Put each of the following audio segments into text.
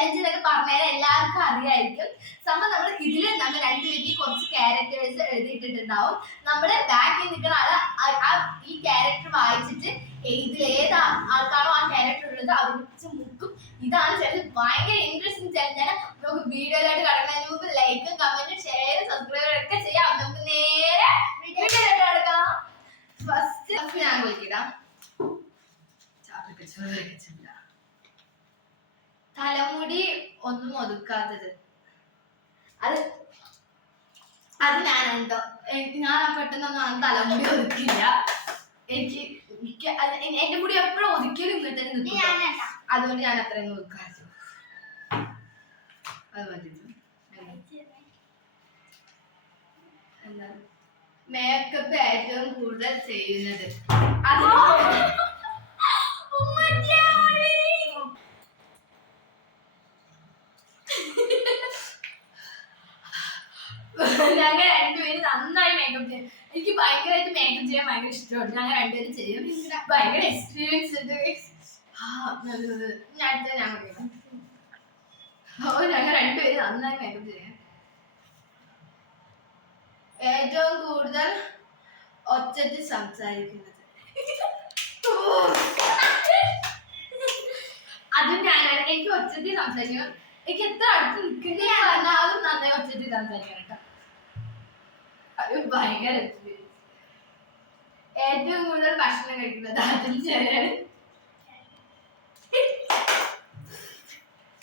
Challenge എന്നൊക്കെ പറഞ്ഞാൽ എല്ലാവർക്കും അറിയായിരിക്കും. സംഭവം നമ്മൾ ഇതിൽ നമ്മൾ രണ്ടുപേർക്ക് കുറച്ച് ക്യാരക്ടേഴ്സ് എഴുതിയിട്ടിട്ടുണ്ടാവും. നമ്മുടെ ബാക്കിൽ നിൽക്കുന്ന ആള് ഈ ക്യാരക്ടർ വായിച്ചിട്ട് ഇതിൽ ഏത് ആൾക്കാണോ ആ ക്യാരക്ടർ ഉള്ളത് അവിടെ വെച്ച് മുക്കും. ഇതാണ് ചലഞ്ച്. ഭയങ്കര ഇൻട്രസ്റ്റിംഗ് ചലഞ്ചാണ്. നമുക്ക് വീഡിയോയിലോട്ട് കടക്കുന്നതിന് മുമ്പ് ലൈക്കും കമന്റും ഷെയറും സബ്സ്ക്രൈബും ഒക്കെ ചെയ്യാം. നമുക്ക് നേരെ വീഡിയോയിലോട്ട് കടക്കാം. ഫസ്റ്റ് ഞാൻ വിളിക്കാം. തലമുടി ഒന്നും ഒതുക്കാത്തത് അത് ഞാനുണ്ടോ? ഞാൻ പെട്ടെന്നൊന്നും തലമുടി ഒതുക്കില്ല. എനിക്ക് എന്റെ മുടി എപ്പോഴും ഒതുക്കിയാലും ഇങ്ങനെ തന്നെ നിൽക്കും. അതുകൊണ്ട് ഞാൻ അത്രയൊന്നും ഒതുക്കാറില്ല. അത് മതി. എന്താ മേക്കപ്പ് ഏറ്റവും കൂടുതൽ ചെയ്യുന്നത്? ഞങ്ങൾ രണ്ടുപേരും നന്നായി മേക്കപ്പ് ചെയ്യും. എനിക്ക് ഭയങ്കരമായിട്ട് മേക്കപ്പ് ചെയ്യാൻ ഭയങ്കര ഇഷ്ടമാണ്. ഞങ്ങൾ രണ്ടുപേരും ചെയ്യും. ഭയങ്കര എക്സ്പീരിയൻസ് ഉണ്ട്. ഞങ്ങൾ രണ്ടുപേരും നന്നായി മേക്കപ്പ് ചെയ്യാം. ഏറ്റവും കൂടുതൽ ഒച്ചത്തിൽ സംസാരിക്കുന്നത്? അതും ഞാനാണ്. എനിക്ക് ഒച്ചത്തിൽ സംസാരിക്കണം. എനിക്ക് എത്ര അടുത്ത് നിൽക്കുന്ന പറഞ്ഞാലും നന്നായി ഒച്ചത്തിൽ സംസാരിക്കണം കേട്ടോ. അത് ഭയങ്കര എക്സ്പീരിയൻസ്. ഏറ്റവും കൂടുതൽ ഭക്ഷണം കഴിക്കുന്നത്? അതും ശരിയാണ്.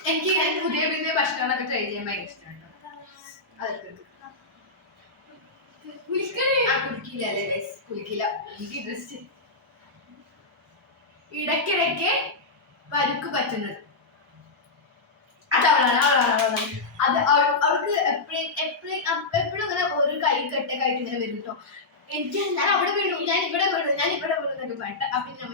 എനിക്ക് പുതിയ പുതിയ ഭക്ഷണങ്ങളൊക്കെ ട്രൈ ചെയ്യാൻ ഭയങ്കര ഇഷ്ടമാണ്. അതൊക്കെ കുളിക്കില്ല. എനിക്ക് ഇൻട്രസ്റ്റ്. ഇടയ്ക്കിടയ്ക്ക് പരുക്ക് പറ്റുന്നത്? അത് അവൾക്ക് എപ്പോഴും ഇങ്ങനെ ഒരു കൈ കെട്ടൊക്കെയായിട്ട് ഇങ്ങനെ വരും കേട്ടോ. എനിക്ക് ഞാൻ അവിടെ വീണു, ഞാൻ ഇവിടെ വീണു, ഞാൻ ഇവിടെ വീണു എന്നൊക്കെ പറയട്ടെ. അപ്പൊ ഞാൻ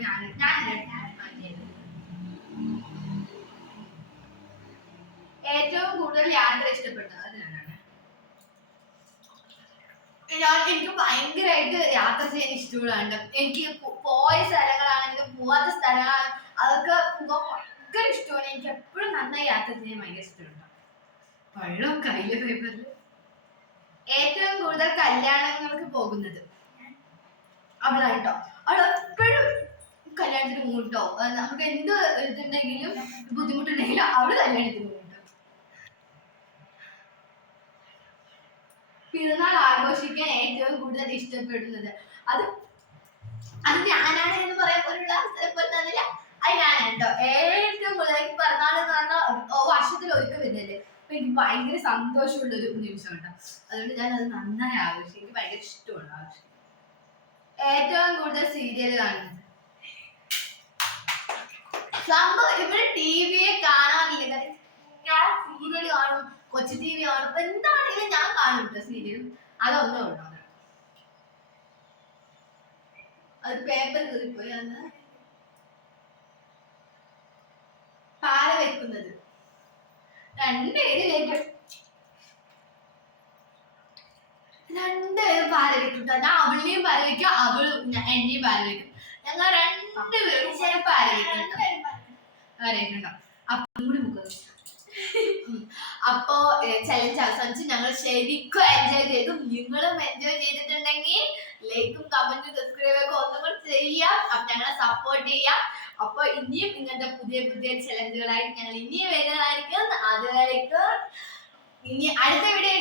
ഏറ്റവും കൂടുതൽ യാത്ര ഇഷ്ടപ്പെട്ടത്? അത് ഞാനാണ്. എനിക്ക് ഭയങ്കരമായിട്ട് യാത്ര ചെയ്യാൻ ഇഷ്ടമുള്ളതാണ്. എനിക്ക് പോയ സ്ഥലങ്ങളാണെങ്കിലും പോവാത്ത സ്ഥലങ്ങളാണ് അതൊക്കെ പോകാൻ ഭയങ്കര ഇഷ്ടമാണ്. എനിക്ക് എപ്പോഴും നന്നായി യാത്ര ചെയ്യാൻ ഭയങ്കര ഇഷ്ടമുണ്ട്. വെള്ളം കയ്യിലെ പേപ്പറിൽ. ഏറ്റവും കൂടുതൽ കല്യാണങ്ങൾക്ക് പോകുന്നത്? അവളായിട്ടോ. അവൾ എപ്പോഴും കല്യാണത്തിന് പോകും കേട്ടോ. നമുക്ക് എന്ത് ഇതുണ്ടെങ്കിലും ബുദ്ധിമുട്ടുണ്ടെങ്കിലും അവള് കല്യാണത്തിന് പോകും. പിറന്നാൾ ആഘോഷിക്കാൻ ഏറ്റവും കൂടുതൽ ഇഷ്ടപ്പെടുന്നത്? അത് ഞാനാണ് എന്ന് പറയാൻ പോലുള്ള തന്നില്ല. അത് ഞാനാണ് കേട്ടോ. ഏറ്റവും കൂടുതൽ പിറന്നാൾ എന്ന് പറഞ്ഞാൽ വർഷത്തിൽ ഒരിക്കൽ വരുന്നല്ലേ. അപ്പൊ എനിക്ക് ഭയങ്കര സന്തോഷമുള്ള ഒരു നിമിഷം കേട്ടോ. അതുകൊണ്ട് ഞാൻ അത് നന്നായി ആഘോഷിക്കും. എനിക്ക് ഭയങ്കര ഇഷ്ടമാണ് ആഘോഷിക്കും. ഏറ്റവും കൂടുതൽ സീരിയൽ കാണുന്നത്? സംഭവം ഇവിടെ ടിവിയെ കാണാറില്ല. ഞാൻ സീരിയൽ കാണും, കൊച്ചു ടി വി കാണും, എന്താണെങ്കിലും ഞാൻ കാണും കേട്ടോ സീരിയലും. അതൊന്നേ ഉള്ളൂ. അത് പേപ്പർ കീറിപ്പോയി. അന്ന് പാല വെക്കുന്നത്? രണ്ടുപേരും പാല വെക്കും. ഞാൻ അവളിനെയും പാല വെക്കും, അവളും എന്നെയും പാല വെക്കും. ഞങ്ങൾ രണ്ടുപേരും പാല വെക്കണ്ടോ. അപ്പം കൂടി മുഖം. അപ്പോ ചലഞ്ച് അവസാനിച്ച് ഞങ്ങൾ ശരിക്കും എൻജോയ് ചെയ്തു. നിങ്ങളും എൻജോയ് ചെയ്തിട്ടുണ്ടെങ്കിൽ ലൈക്കും കമന്റും സബ്സ്ക്രൈബൊക്കെ ഒന്നും കൂടി ചെയ്യാം. അപ്പൊ ഞങ്ങളെ സപ്പോർട്ട് ചെയ്യാം. അപ്പൊ ഇനിയും ഇങ്ങനത്തെ പുതിയ പുതിയ ചലഞ്ചുകളായിട്ട് ഞങ്ങൾ ഇനിയും വരുന്നതായിരിക്കും. അതുവരേക്കും ഇനി അടുത്ത വീഡിയോ